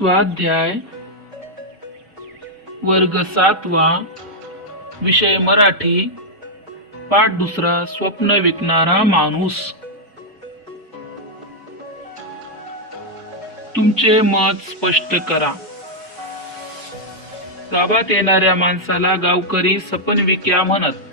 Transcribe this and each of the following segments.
स्वाध्याय वर्ग 7वा विषय मराठी पाठ 2 स्वप्न विकणारा माणूस। तुमचे मत स्पष्ट करा। गावात येणाऱ्या माणसाला गावकरी सपन विक्या म्हणत।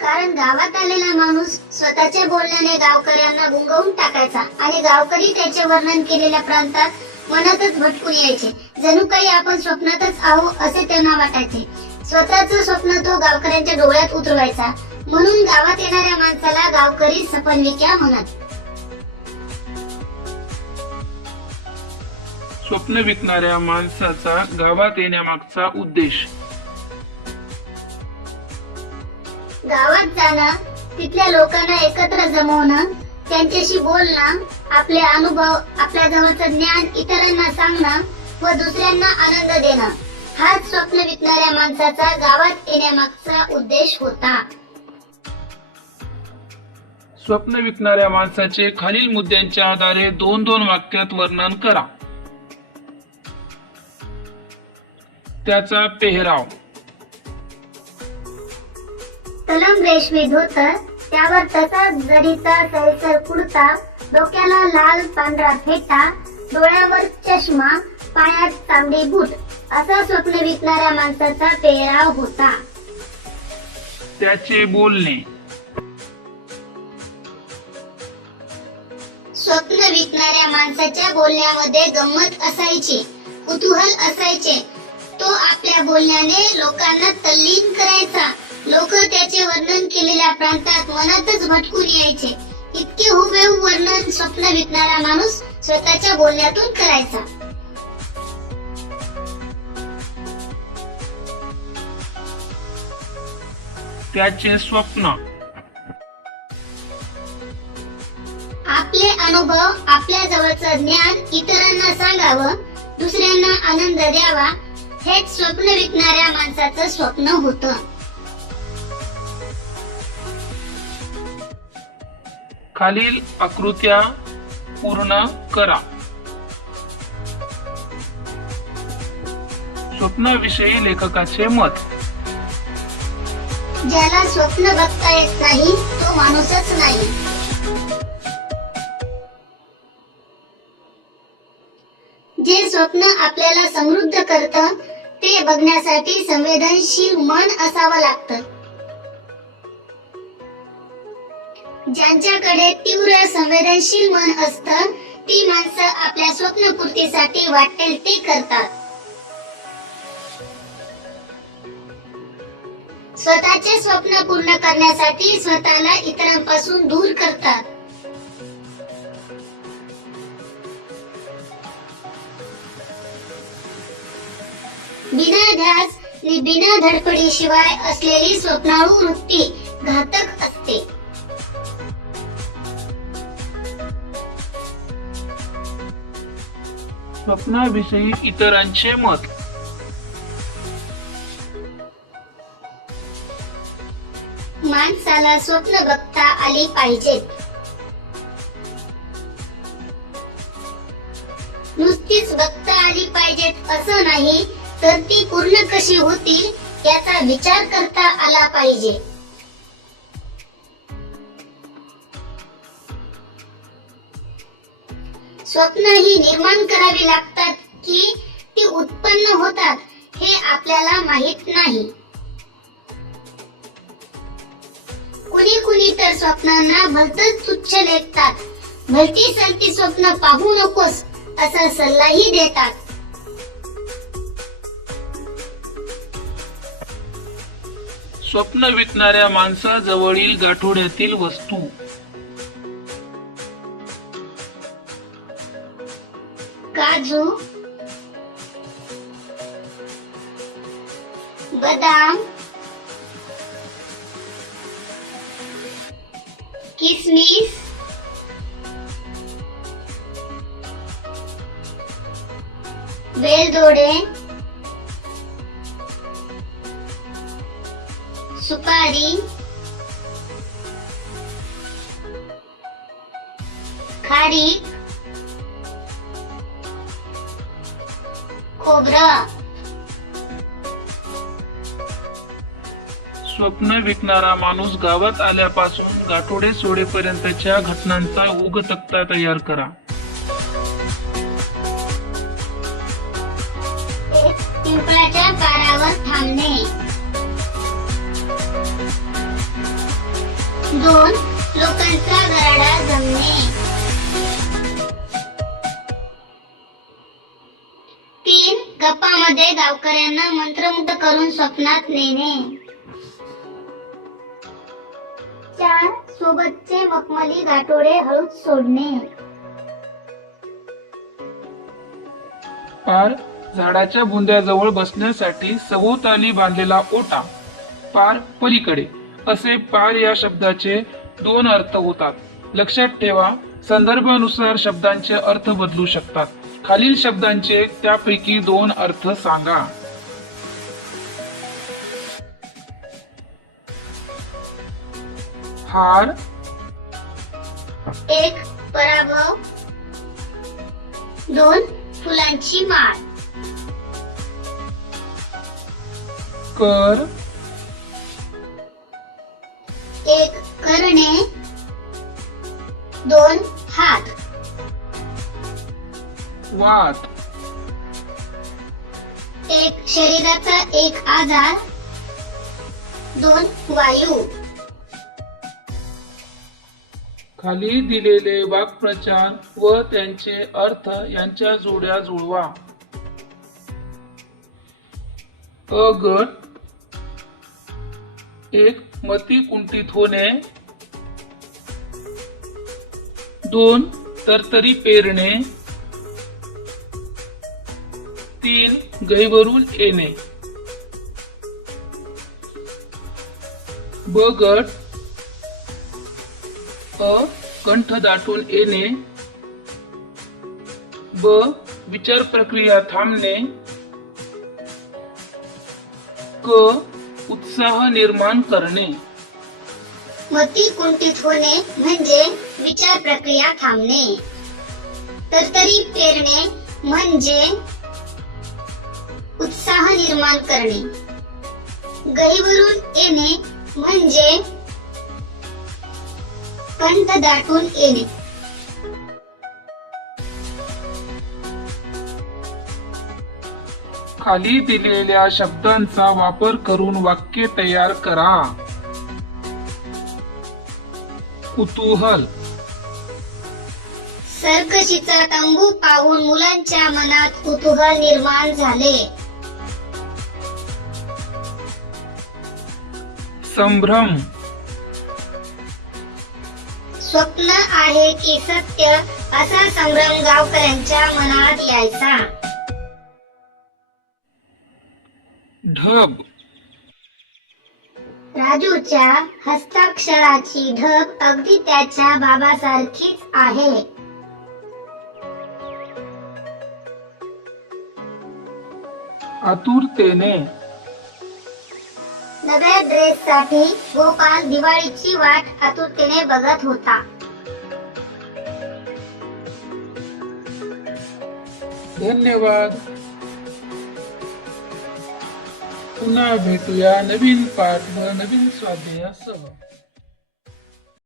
कारण गावात आलेला माणूस स्वतःच्या बोलण्याने गावकऱ्यांना गुंगवून टाकायचा आणि गावकरी त्याचे वर्णन केलेल्या प्रांतात मनातच भटकून यायचे। जणू काही आपण स्वप्नातच आहो असे त्यांना वाटायचे। स्वतःचं स्वप्न तो गावकऱ्यांच्या डोळ्यात उतरवायचा, म्हणून गावात येणाऱ्या माणसाला गावकरी सपनविक्या म्हणत। स्वप्न विकणाऱ्या माणसाचा गावात येण्यामागचा उद्देश। गावात जाणं, तिथल्या लोकांना एकत्र जमवणं, त्यांच्याशी बोलणं, आपले अनुभव, आपल्या जवळचं ज्ञान इतरांना सांगणं व दुसऱ्यांना आनंद देणं, हाच स्वप्न विकणाऱ्या माणसाचा गावात येण्यामागचा उद्देश होता। स्वप्न विकणाऱ्या माणसाचे खालील मुद्द्यांच्या आधारे 2-2 वाक्यात वर्णन करा। त्याचा पेहराव। तलम रेशमी धोतर, त्यावर तसाच जरीचा सैलसर कुर्ता, डोक्याला लाल पांढरा फेटा, डोळ्यावर चष्मा, पायात तांबडी बूट, असा स्वप्न विकणाऱ्या माणसाचा पेहराव होता। त्याचे बोलणे। स्वप्न विकणाऱ्या माणसाच्या बोलण्यामध्ये गंमत असायची, कुतूहल असायचे। तो आपल्या बोलण्याने लोकांना तल्लीन करायचा। लोक त्याचे वर्णन केलेल्या प्रांतात मनातच भटकून यायचे। इतके हुबेहूब वर्णन स्वप्न विकणारा माणूस स्वतःच्या बोलण्यातून करायचा। त्याचे स्वप्न। आपले अनुभव, आपल्या जवळचं ज्ञान इतरांना सांगावं, दुसऱ्यांना आनंद द्यावा, हेच स्वप्न विकणाऱ्या माणसाचं स्वप्न होतं। खालील आकृत्या पूर्ण करा। स्वप्नाविषयी लेखकाचे मत। ज्याला स्वप्न बघता येत नाही तो माणूसच नाही। जे स्वप्न आपल्याला समृद्ध करतं ते बघण्यासाठी संवेदनशील मन असावं लागतं। ज्यांच्याकडे तीव्र संवेदनशील मन असतं ती माणसं आपल्या स्वप्नपूर्तीसाठी वाटेल ते करतात। स्वतःचे स्वप्न पूर्ण करण्यासाठी स्वतःला इतरांपासून दूर करतात। बिना ध्यास आणि बिना धडपडीशिवाय असलेली स्वप्नाळू वृत्ती घातक असते। स्वप्नाविषयी इतरांचे मत। माणसाला स्वप्न बघता आली पाहिजेत। नुसतीच बघता आली पाहिजेत असं नाही, तर ती पूर्ण कशी होतील याचा विचार करता आला पाहिजे। स्वप्न ही निर्माण करावी लागतात की ती उत्पन्न होतात हे आपल्याला माहित नाही। कुणी तर स्वप्नांना भलतच तुच्छ लेखतात, भलती सलती स्वप्न पाहू नकोस असा सल्लाही देतात। स्वप्न विकणाऱ्या माणसाजवळील गाठोड्यातील वस्तू। काजू, बदाम, किसमिस, वेलदोडे, सुपारी, खारीक, खोबरं. स्वप्न विकणारा माणूस गावात आल्यापासून गाठोडे सोडेपर्यंतच्या घटनांचा उग तक्ता तयार करा. 1. पिंपळाच्या पारावर थांबणे. 2. लोकांचा गराडा जमणे. 3. गप्पामध्ये गावकऱ्यांना मंत्रमुग्ध करून स्वप्नात नेणे. 4. सोबतचे मखमली गाठोडे हळूच सोडणे. 5. झाडाच्या बुंद्याजवळ बसण्यासाठी सभोवताली बांधलेला ओटा. पार पलीकडे असे पार या शब्दाचे 2 अर्थ होतात. लक्षात ठेवा, संदर्भानुसार शब्दांचे अर्थ बदलू शकतात. खालील शब्दांचे त्यापैकी 2 अर्थ सांगा. हार. 1. पराभव. 2. फुलांची माळ. कर. 1. करणे. 2. हात. वात. 1. शरीराचा एक आजार. 2. वायू. खाली दिलेले वाक्प्रचार व त्यांचे अर्थ यांच्या जोड्या जुळवा. अ गट. 1. मती कुंठित होणे. 2. तरतरी पेरणे. 3. गहिवरून येणे. ब गट. अ. कंठ दाटून येणे. ब. विचार प्रक्रिया थांबणे. क. उत्साह निर्माण करणे. मती कुंठित होणे म्हणजे विचार प्रक्रिया थांबणे. तरतरी पेरणे म्हणजे उत्साह निर्माण करणे. गहिवरून येणे म्हणजे कंठ दाटून येणे. खाली दिलेल्या शब्दांचा वापर करून वाक्य तयार करा. कुतूहल. सर्कशीचा तंबू पाहून मुलांच्या मनात कुतूहल निर्माण झाले. संभ्रम. स्वप्न आहे की सत्य असा संभ्रम गावकऱ्यांच्या मनात यायचा. ढब. राजूच्या हस्ताक्षराची ढब अगदी त्याच्या बाबासारखीच आहे. आतुरतेने. नव्या ड्रेससाठी गोपाल दिवाळीची वाट आतुरतेने बघत होता. धन्यवाद. पुन्हा भेटूया नवीन पाठ व नवीन स्वाध्यायासह.